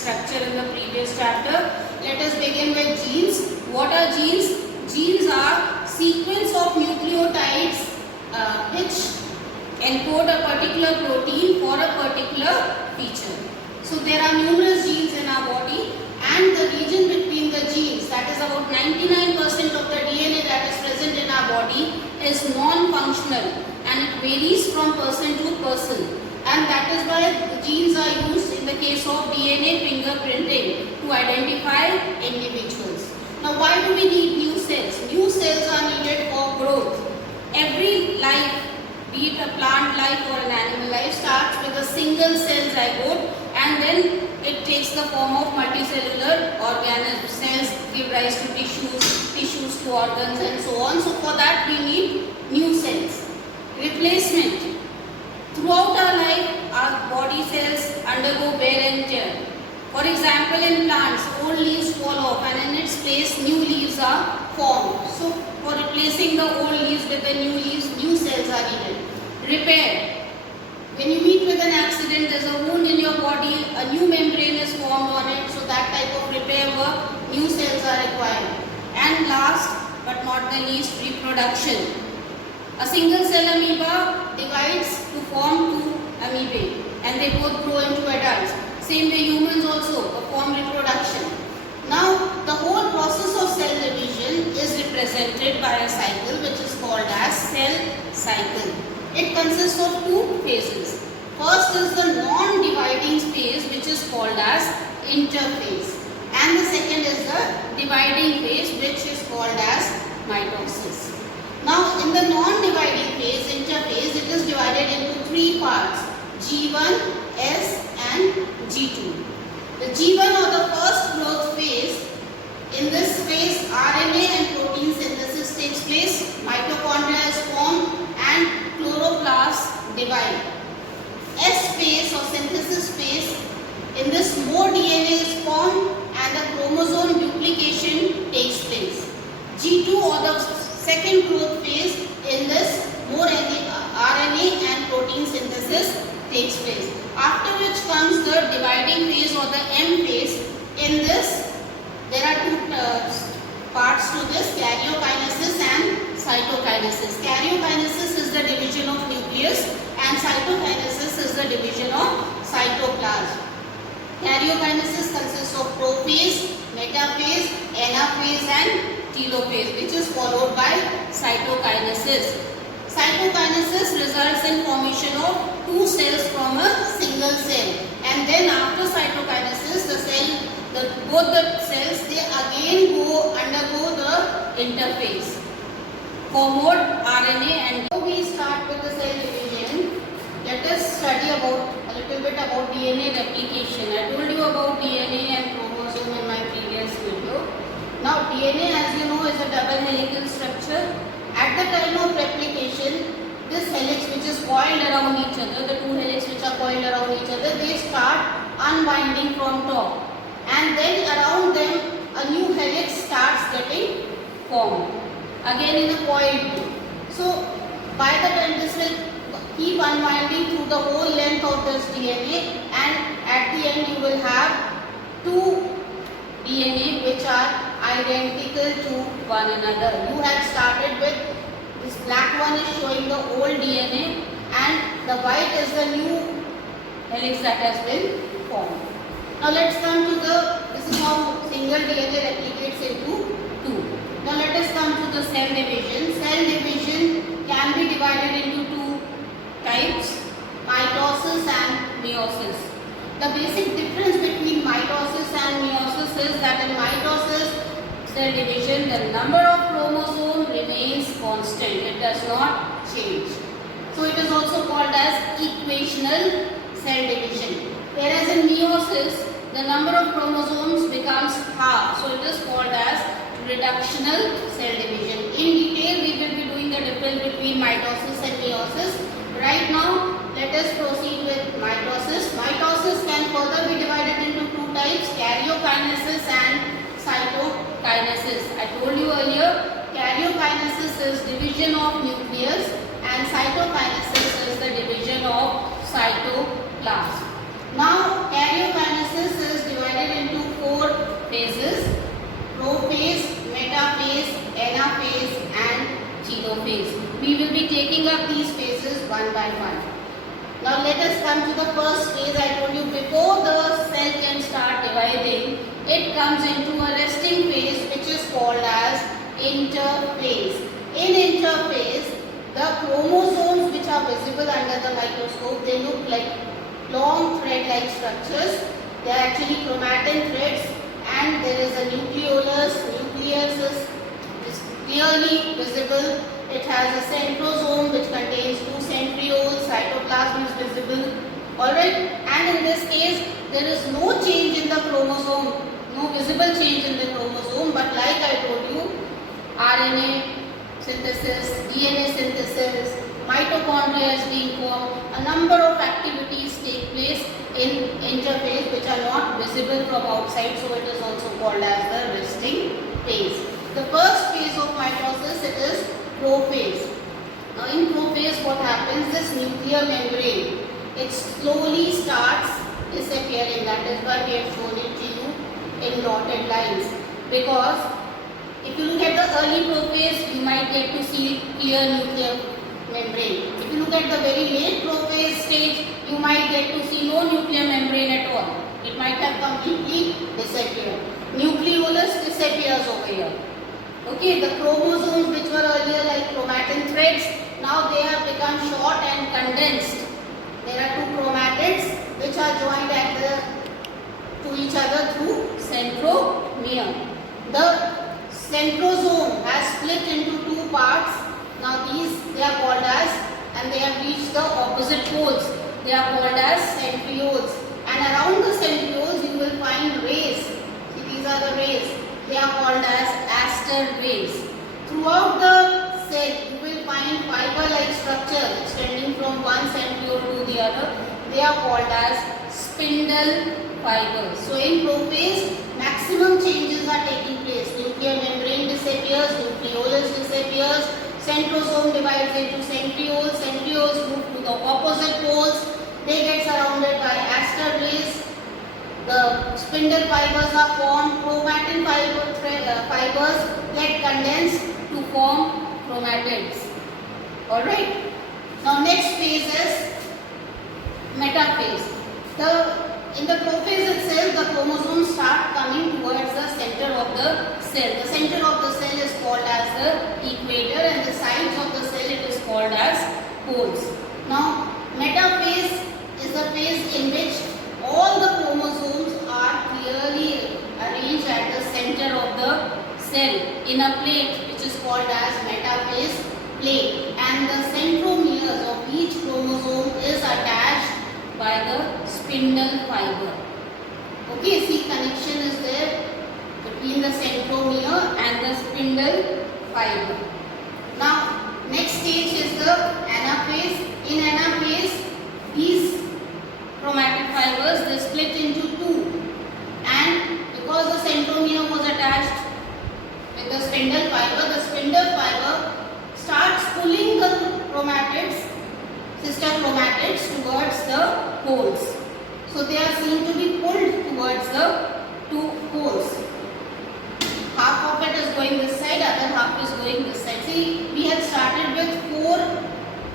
structure in the previous chapter. Let us begin with genes. What are genes? Genes are sequence of nucleotides which encode a particular protein for a particular feature. So there are numerous genes in our body, and the region between the genes, that is about 99% of the DNA that is present in our body, is non-functional, and it varies from person to person, and that is why the genes are used in the case of DNA fingerprinting to identify individuals. Now why do we need new cells? New cells are needed for growth. Every life, be it a plant life or an animal life, starts with a single cell zygote, and then it takes the form of multicellular organisms. Cells give rise to tissues to organs and so on. So for that we need new cells. Replacement. Throughout our life, our body cells undergo wear and tear. For example, in plants, old leaves fall off and in its place new leaves are formed. So for replacing the old leaves with the new leaves, new cells are needed. Repair. When you meet with an accident, there is a wound in your body, a new membrane is formed on it, so that type of repair work, new cells are required. And last but not the least, reproduction. A single cell amoeba divides to form two amoebae, and they both grow into adults. Same way humans also perform reproduction. Now the whole process of cell division is represented by a cycle which is called as cell cycle. It consists of two phases. First is the non-dividing phase, which is called as interphase, and the second is the dividing phase, which is called as mitosis. Now in the non-dividing phase, interphase, it is divided into three parts: G1, S and G2. The G1 or the first growth phase, in this phase RNA and protein synthesis takes place, mitochondria is formed and chloroplasts divide. S phase or synthesis phase, in this more DNA is formed and the chromosome duplication takes place. G2 or the second growth phase, in this more RNA and protein synthesis takes place. After which comes the dividing phase or the M phase. In this, there are two parts to this: karyokinesis and cytokinesis. Karyokinesis is the division of nucleus and cytokinesis is the division of cytoplasm. Karyokinesis consists of prophase, metaphase, anaphase and telophase, which is followed by cytokinesis. Cytokinesis results in formation of two cells from a single cell, and then after cytokinesis, both the cells, they again undergo the interphase. Forward RNA, and now we start with the cell division. Let us study a little bit about DNA replication. I told you about DNA and chromosome in my previous video. Now DNA, as you know, is a double helical structure. At the time of replication, this helix which is coiled around each other, the two helix which are coiled around each other, they start unwinding from top, and then around them a new helix starts getting formed, again in a coiled loop. So by the time this will keep unwinding through the whole length of this DNA, and at the end you will have two DNA which are identical to one another. You had started with this black one is showing the old DNA and the white is the new helix that has been formed. Now let's come to this is how single DNA replicates into two. Now let us come to the cell division. Cell division can be divided into two types: mitosis and meiosis. The basic difference between mitosis and meiosis is that in mitosis cell division, the number of chromosomes remains constant. It does not change. So it is also called as equational cell division. Whereas in meiosis, the number of chromosomes becomes half. So it is called as reductional cell division. In detail, we will be doing the difference between mitosis and meiosis. Right now, let us proceed with mitosis. Mitosis can further be divided into two types: karyokinesis and cytokinesis. I told you earlier, karyokinesis is division of nucleus and cytokinesis is the division of cytoplasm. Now, karyokinesis is divided one by one. Now let us come to the first phase. I told you before the cell can start dividing, it comes into a resting phase which is called as interphase. In interphase, the chromosomes which are visible under the microscope, they look like long thread-like structures. They are actually chromatin threads, and there is a nucleolus. Nucleus is clearly visible. It has a centrosome which contains two centrioles. Cytoplasm is visible. Alright, and in this case there is no change in the chromosome, no visible change in the chromosome, but like I told you, RNA synthesis, DNA synthesis, mitochondria is being formed, a number of activities take place in interphase which are not visible from outside, so it is also called as the resting phase. The first phase of mitosis, it is prophase. Now in prophase what happens, this nuclear membrane, it slowly starts disappearing. That is why we have shown it to you in dotted lines, because if you look at the early prophase, you might get to see clear nuclear membrane. If you look at the very late prophase stage, you might get to see no nuclear membrane at all. It might have completely disappeared. Nucleolus disappears over here. Okay, the chromosomes which were earlier like chromatin threads, now they have become short and condensed. There are two chromatids which are joined to each other through centromere. The centrosome has split into two parts. Now they are called as, and they have reached the opposite poles. They are called as centrioles. And around the centrioles you will find rays. See, these are the rays. They are called as aster rays. Throughout the cell you will find fiber-like structure extending from one centriole to the other. They are called as spindle fibers. So in prophase, maximum changes are taking place. Nuclear membrane disappears, nucleolus disappears, centrosome divides into centrioles, centrioles move to the opposite poles, they get surrounded by aster rays, the spindle fibers are formed, chromatin fibers get condensed to form chromatids. Alright. Now next phase is metaphase. In the prophase itself, the chromosomes start coming towards the center of the cell. The center of the cell is called as the equator, and the sides of the cell it is called as poles. Now metaphase is the phase in which all the chromosomes are clearly arranged at the center of the cell in a plate which is called as metaphase plate, and the centromeres of each chromosome is attached by the spindle fiber. Okay, see, connection is there between the centromere and the spindle fiber. Now next stage is the anaphase. In anaphase, these chromatic fibers, they split into two, and because the centromere was attached with the spindle fiber starts pulling the chromatids, sister chromatids, towards the poles. So they are seen to be pulled towards the two poles. Half of it is going this side, other half is going this side. See, we have started with 4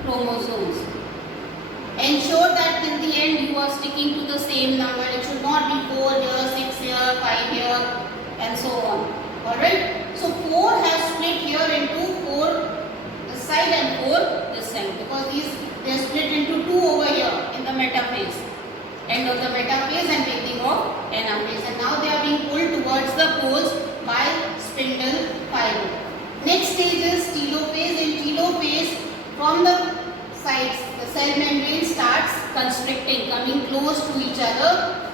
chromosomes. Ensure that till the end you are sticking to the same number. It should not be 4 here, 6 here, 5 here, and so on. Alright? So 4 has split here into 4 this side and 4 this side, because they are split into 2 over here in the metaphase. End of the metaphase and beginning of anaphase. And now they are being pulled towards the poles by spindle fiber. Next stage is telophase. In telophase, from the sides, the cell membrane starts constricting, coming close to each other.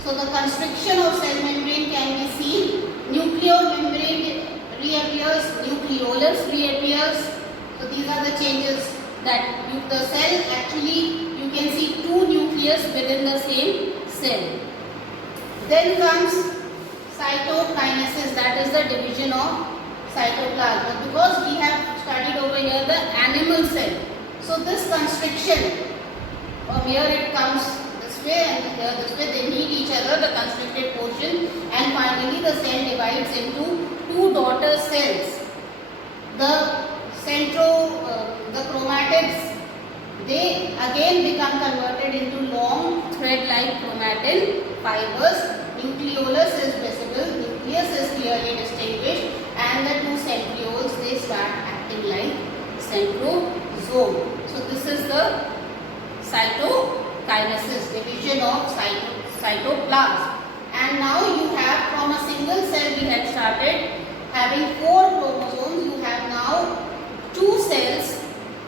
So the constriction of cell membrane can be seen. Nuclear membrane reappears, nucleolus reappears. So these are the changes that the cell actually, you can see 2 nucleus within the same cell. Then comes cytokinesis, that is the division of cytoplasm. Because we have studied over here the animal cell, so this constriction, from here it comes this way and here this way, they meet each other, the constricted portion, and finally the cell divides into 2 daughter cells. The chromatids They again become converted into long thread-like chromatin fibers. Nucleolus is visible, nucleus is clearly distinguished, and the two centrioles, they start acting like centrosome. So this is the cytokinesis, division of cytoplasm. And now you have, from a single cell we had started having 4 chromosomes. You have now 2 cells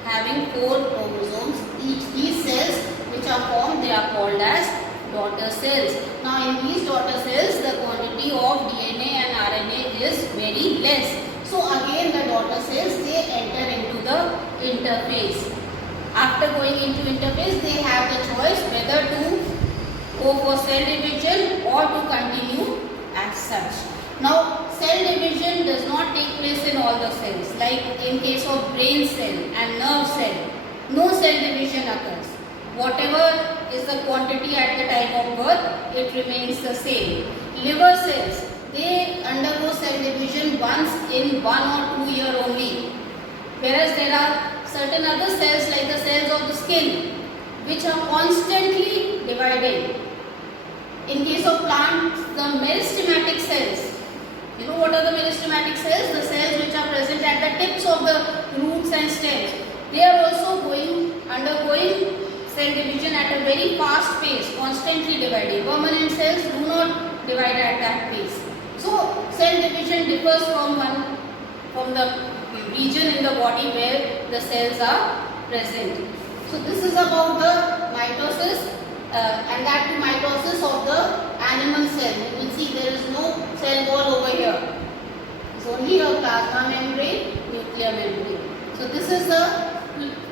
having 4 chromosomes each. These cells which are formed, they are called as daughter cells. Now in these daughter cells, the quantity of DNA and RNA is very less. So again the daughter cells, they enter into the interphase. After going into interphase, they have the choice whether to go for cell division or to continue as such. Now cell division does not take place in all the cells. Like in case of brain cell and nerve cell, no cell division occurs. Whatever is the quantity at the time of birth, it remains the same. Liver cells, they undergo cell division once in 1 or 2 years only. Whereas there are certain other cells like the cells of the skin which are constantly dividing. In case of plants, the meristematic cells. You know what are the meristematic cells? The cells which are present at the tips of the roots and stems. They are also undergoing cell division at a very fast pace, constantly dividing. Permanent cells do not divide at that pace. So cell division differs from the region in the body where the cells are present. So this is about the mitosis and that mitosis of the animal cell. You will see there is no cell wall over here. It's only a plasma membrane, nuclear membrane. So this is the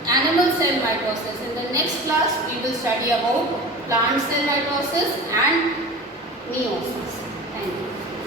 animal cell mitosis. In the next class, we will study about plant cell mitosis and meiosis. Thank you.